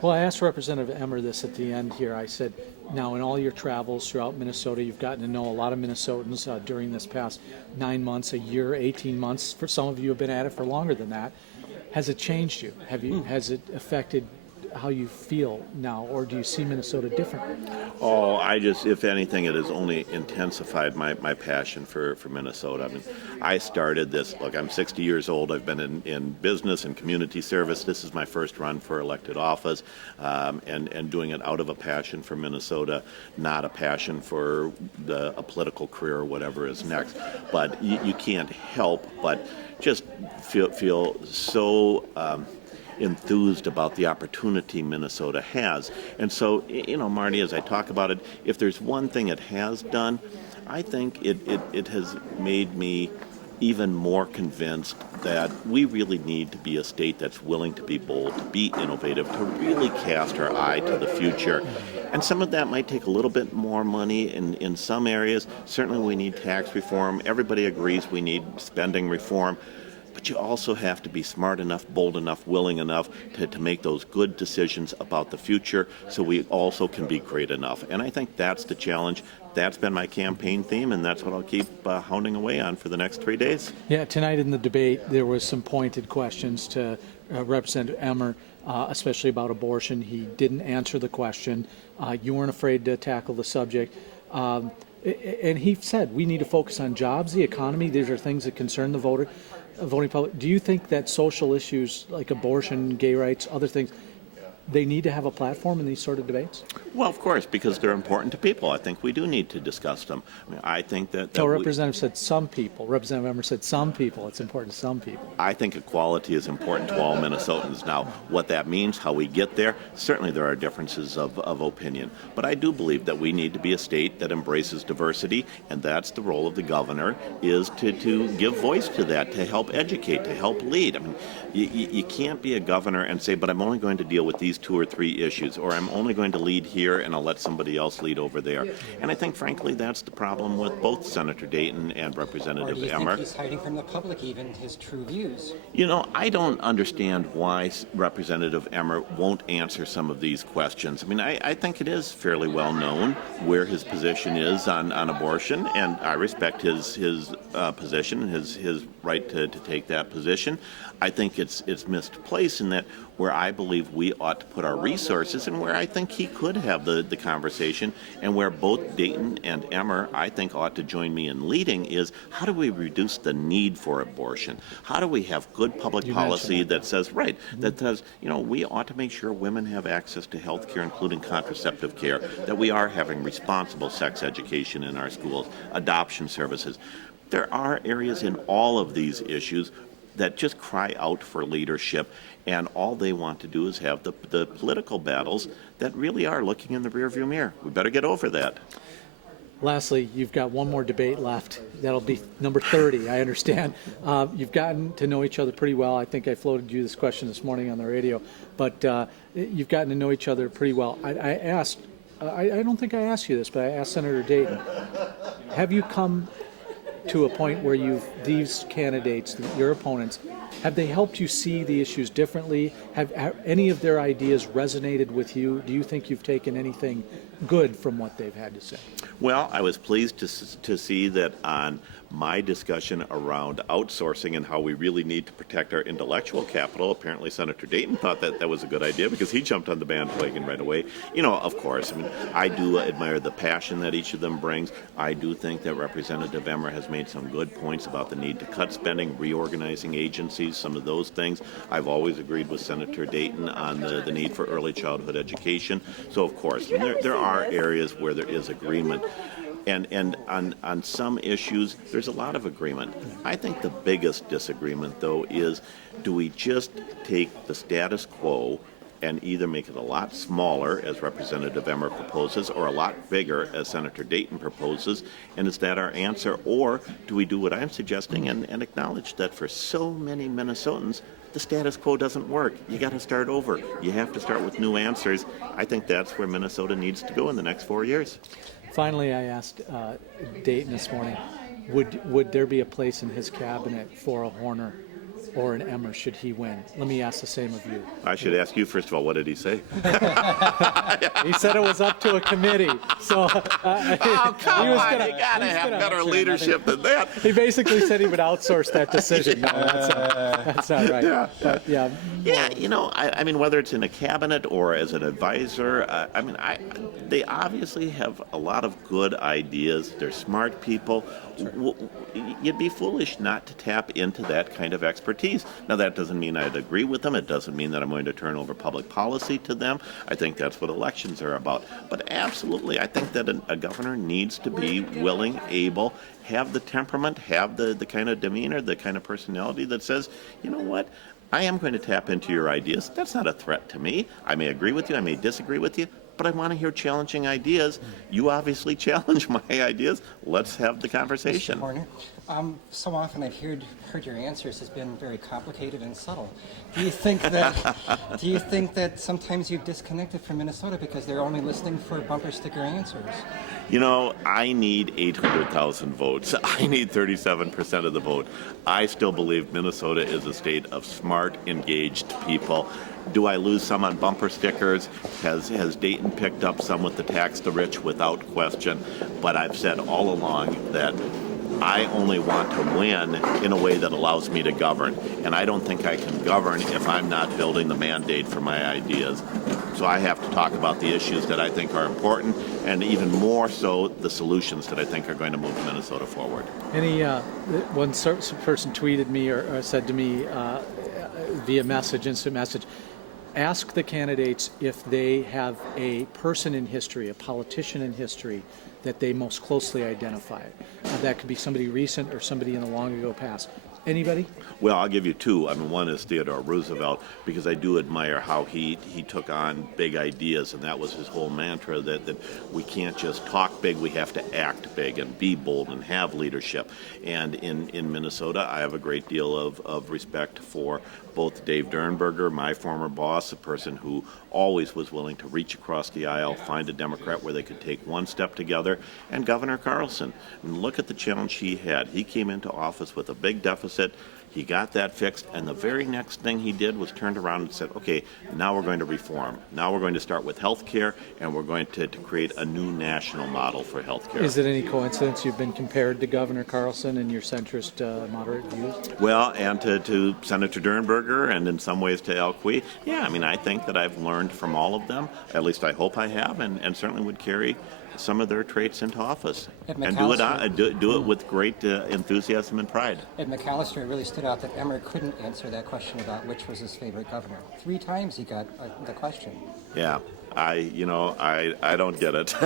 Well, I asked Representative Emmer this at the end here. I said, now in all your travels throughout Minnesota, you've gotten to know a lot of Minnesotans during this past 9 months, a year, 18 months. For some of you have been at it for longer than that. Has it changed you? Has it affected how you feel now, or do you see Minnesota different? Oh, if anything, it has only intensified my passion for Minnesota. I mean, I started this, look, I'm 60 years old. I've been in business and community service. This is my first run for elected office, and doing it out of a passion for Minnesota, not a passion for a political career or whatever is next. But you can't help but just feel so enthused about the opportunity Minnesota has. And so, Marty, as I talk about it, if there's one thing it has done, I think it has made me even more convinced that we really need to be a state that's willing to be bold, to be innovative, to really cast our eye to the future. And some of that might take a little bit more money in some areas. Certainly we need tax reform. Everybody agrees we need spending reform. But you also have to be smart enough, bold enough, willing enough to make those good decisions about the future so we also can be great enough. And I think that's the challenge. That's been my campaign theme, and that's what I'll keep hounding away on for the next 3 days. Yeah, tonight in the debate, there was some pointed questions to Representative Emmer, especially about abortion. He didn't answer the question. You weren't afraid to tackle the subject. And he said we need to focus on jobs, the economy. These are things that concern the voting public. Do you think that social issues like abortion, gay rights, other things, they need to have a platform in these sort of debates? Well, of course, because they're important to people. I think we do need to discuss them. I think that... So Representative said some people. Representative Emmer said some people. It's important to some people. I think equality is important to all Minnesotans. Now, what that means, how we get there, certainly there are differences of opinion. But I do believe that we need to be a state that embraces diversity, and that's the role of the governor, is to give voice to that, to help educate, to help lead. I mean, you can't be a governor and say, but I'm only going to deal with these 2 or 3 issues, or I'm only going to lead here and I'll let somebody else lead over there. And I think, frankly, that's the problem with both Senator Dayton and Representative Emmer. Or do you think he's hiding from the public even his true views? I don't understand why Representative Emmer won't answer some of these questions. I mean, I think it is fairly well known where his position is on abortion, and I respect his position, his right to take that position. I think it's misplaced in that where I believe we ought to put our resources and where I think he could have the conversation, and where both Dayton and Emmer, I think, ought to join me in leading, is how do we reduce the need for abortion? How do we have good public policy that says, that says, we ought to make sure women have access to health care, including contraceptive care, that we are having responsible sex education in our schools, adoption services. There are areas in all of these issues that just cry out for leadership, and all they want to do is have the political battles that really are looking in the rearview mirror. We better get over that. Lastly, you've got one more debate left. That'll be number 30, I understand. You've gotten to know each other pretty well. I think I floated you this question this morning on the radio, but you've gotten to know each other pretty well. I don't think I asked you this, but I asked Senator Dayton, have you come to a point where these candidates, your opponents, have they helped you see the issues differently? Have any of their ideas resonated with you? Do you think you've taken anything good from what they've had to say? Well, I was pleased to see that on my discussion around outsourcing and how we really need to protect our intellectual capital. Apparently Senator Dayton thought that was a good idea because he jumped on the bandwagon right away. Of course, I do admire the passion that each of them brings. I do think that Representative Emmer has made some good points about the need to cut spending, reorganizing agencies, some of those things. I've always agreed with Senator Dayton on the need for early childhood education. So, of course, there are areas where there is agreement. And on some issues, there's a lot of agreement. I think the biggest disagreement, though, is do we just take the status quo and either make it a lot smaller, as Representative Emmer proposes, or a lot bigger, as Senator Dayton proposes, and is that our answer? Or do we do what I'm suggesting and acknowledge that for so many Minnesotans, the status quo doesn't work. You got to start over. You have to start with new answers. I think that's where Minnesota needs to go in the next 4 years. Finally, I asked Dayton this morning, would there be a place in his cabinet for a Horner or an Emmer should he win? Let me ask the same of you. I should ask you, first of all, what did he say? He said it was up to a committee. So Oh, come on, you got to have better leadership than that. he basically said he would outsource that decision. No, that's not right. Yeah. But, yeah. Yeah, I mean, whether it's in a cabinet or as an advisor, they obviously have a lot of good ideas. They're smart people. You'd be foolish not to tap into that kind of expertise. Now, that doesn't mean I'd agree with them. It doesn't mean that I'm going to turn over public policy to them. I think that's what elections are about. But absolutely, I think that a governor needs to be willing, able, have the temperament, have the kind of demeanor, the kind of personality that says, you know what, I am going to tap into your ideas. That's not a threat to me. I may agree with you, I may disagree with you, but I want to hear challenging ideas. You obviously challenge my ideas. Let's have the conversation. Mr. Horner, so often I've heard your answers has been very complicated and subtle. Do you think that sometimes you've disconnected from Minnesota because they're only listening for bumper sticker answers? I need 800,000 votes. I need 37% of the vote. I still believe Minnesota is a state of smart, engaged people. Do I lose some on bumper stickers? Has Dayton picked up some with the tax the rich? Without question. But I've said all along that I only want to win in a way that allows me to govern. And I don't think I can govern if I'm not building the mandate for my ideas. So I have to talk about the issues that I think are important, and even more so, the solutions that I think are going to move Minnesota forward. One person tweeted me or said to me via message, instant message, ask the candidates if they have a person in history, a politician in history, that they most closely identify. That could be somebody recent or somebody in the long ago past. Anybody? Well, I'll give you two. I mean, one is Theodore Roosevelt, because I do admire how he took on big ideas, and that was his whole mantra, that we can't just talk big, we have to act big and be bold and have leadership. And in Minnesota, I have a great deal of respect for both Dave Dernberger, my former boss, a person who always was willing to reach across the aisle, find a Democrat where they could take one step together, and Governor Carlson. And look at the challenge he had. He came into office with a big deficit. He got that fixed, and the very next thing he did was turned around and said, okay, now we're going to reform. Now we're going to start with health care, and we're going to create a new national model for health care. Is it any coincidence you've been compared to Governor Carlson in your centrist moderate views? Well, and to Senator Dernberger, and in some ways to Al Quie. Yeah, I mean, I think that I've learned from all of them. At least I hope I have, and certainly would carry some of their traits into office, and do it with great enthusiasm and pride. At McAllister, it really stood out that Emmer couldn't answer that question about which was his favorite governor. 3 times he got the question. Yeah, I don't get it.